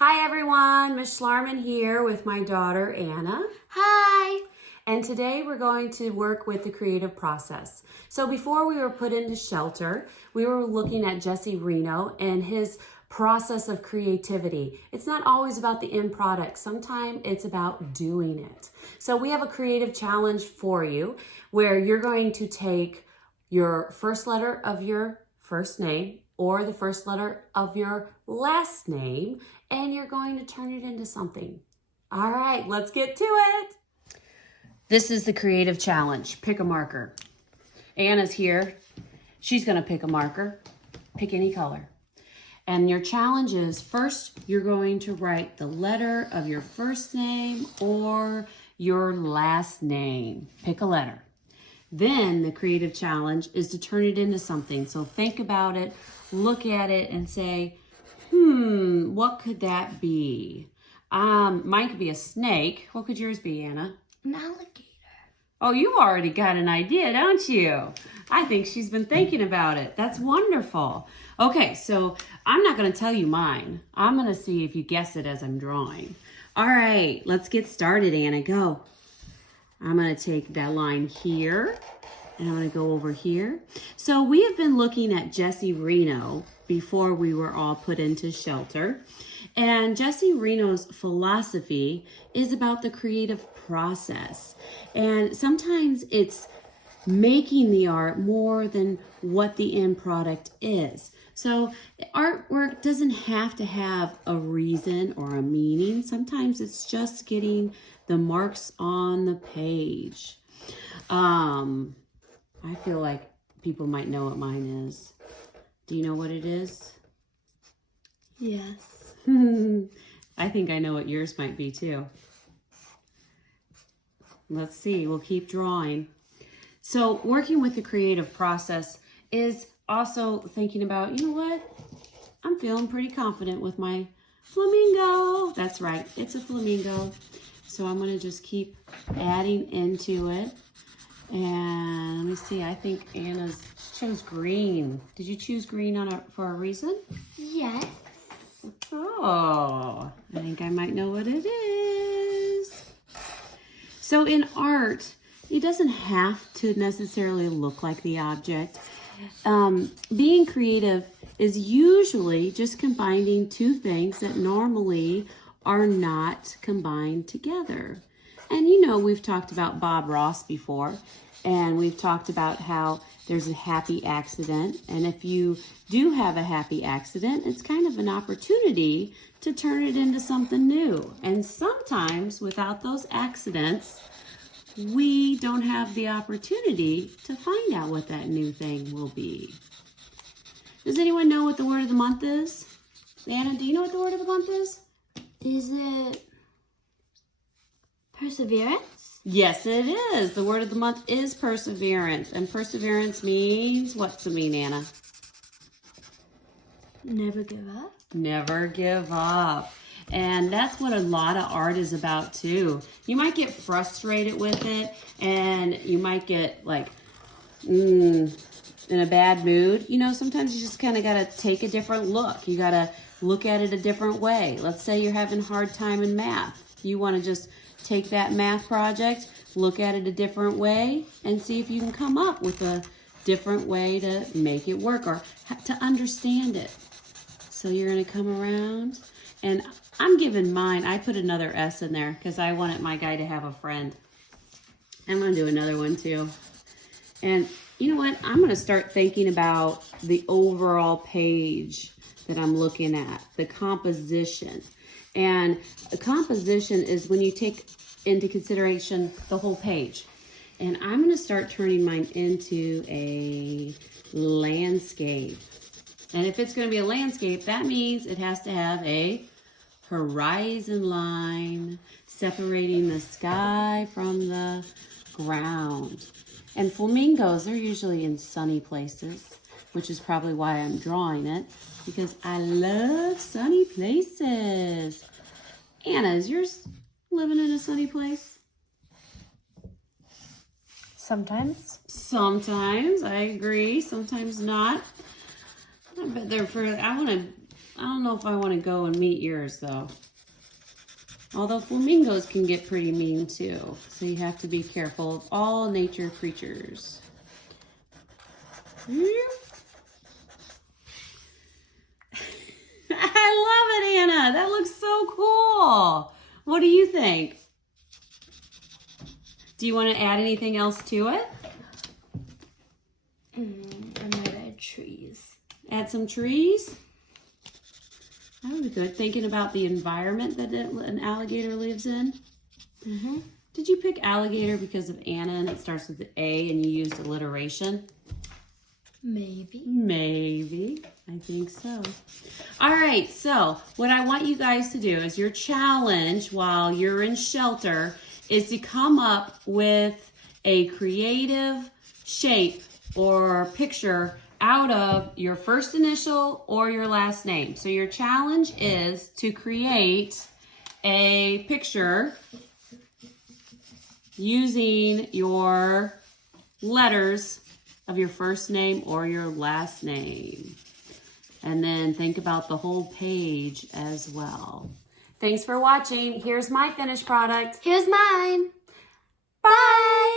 Hi everyone, Miss Schlarman here with my daughter Anna. Hi. And today we're going to work with the creative process. So before we were put into shelter, we were looking at Jesse Reno and his process of creativity. It's not always about the end product. Sometimes it's about doing it. So we have a creative challenge for you where you're going to take your first letter of your first name or the first letter of your last name, and you're going to turn it into something. All right, let's get to it. This is the creative challenge. Pick a marker. Anna's here. She's going to pick a marker. Pick any color. And your challenge is, first, you're going to write the letter of your first name or your last name. Pick a letter. Then the creative challenge is to turn it into something. So think about it, look at it, and say, what could that be? Mine could be a snake. What could yours be, Anna? An alligator. Oh, you've already got an idea, don't you? I think she's been thinking about it. That's wonderful. Okay, so I'm not going to tell you mine. I'm going to see if you guess it as I'm drawing. All right, let's get started, Anna. Go. I'm going to take that line here, and I'm going to go over here. So we have been looking at Jesse Reno before we were all put into shelter. And Jesse Reno's philosophy is about the creative process. And sometimes it's making the art more than what the end product is. So artwork doesn't have to have a reason or a meaning. Sometimes it's just getting the marks on the page. I feel like people might know what mine is. Do you know what it is? Yes. I think I know what yours might be too. Let's see, we'll keep drawing. So working with the creative process is also thinking about, you know what? I'm feeling pretty confident with my flamingo. That's right, it's a flamingo. So I'm gonna just keep adding into it. And let me see, I think Anna's chose green. Did you choose green for a reason? Yes. Oh, I think I might know what it is. So in art, it doesn't have to necessarily look like the object. Being creative is usually just combining two things that normally are not combined together. And you know, we've talked about Bob Ross before, and we've talked about how there's a happy accident. And if you do have a happy accident, it's kind of an opportunity to turn it into something new. And sometimes without those accidents, we don't have the opportunity to find out what that new thing will be. Does anyone know what the word of the month is? Anna, do you know what the word of the month is? Is it perseverance? Yes, it is. The word of the month is perseverance. And perseverance means, what's it mean, Anna? Never give up. Never give up. And that's what a lot of art is about too. You might get frustrated with it, and you might get like in a bad mood. You know, sometimes you just kind of got to take a different look. You got to look at it a different way. Let's say you're having a hard time in math. You want to just take that math project, look at it a different way, and see if you can come up with a different way to make it work or to understand it. So you're going to come around, and I'm giving mine, I put another S in there because I wanted my guy to have a friend. I'm going to do another one too. And you know what? I'm going to start thinking about the overall page that I'm looking at, the composition. And a composition is when you take into consideration the whole page. And I'm going to start turning mine into a landscape. And if it's going to be a landscape, that means it has to have a horizon line separating the sky from the ground. And flamingos, they're usually in sunny places, which is probably why I'm drawing it, because I love sunny places. Anna, is yours living in a sunny place? Sometimes. Sometimes, I agree. Sometimes not. I bet I I don't know if I want to go and meet yours though. Although flamingos can get pretty mean too. So you have to be careful of all nature creatures. I love it, Anna. That looks so cool. What do you think? Do you want to add anything else to it? I might add trees. Add some trees? That would be good. Thinking about the environment that an alligator lives in. Mm-hmm. Did you pick alligator because of Anna and it starts with the A and you used alliteration? Maybe. Maybe. I think so. All right. So what I want you guys to do is your challenge while you're in shelter is to come up with a creative shape or picture out of your first initial or your last name. So your challenge is to create a picture using your letters of your first name or your last name. And then think about the whole page as well. Thanks for watching. Here's my finished product. Here's mine. Bye!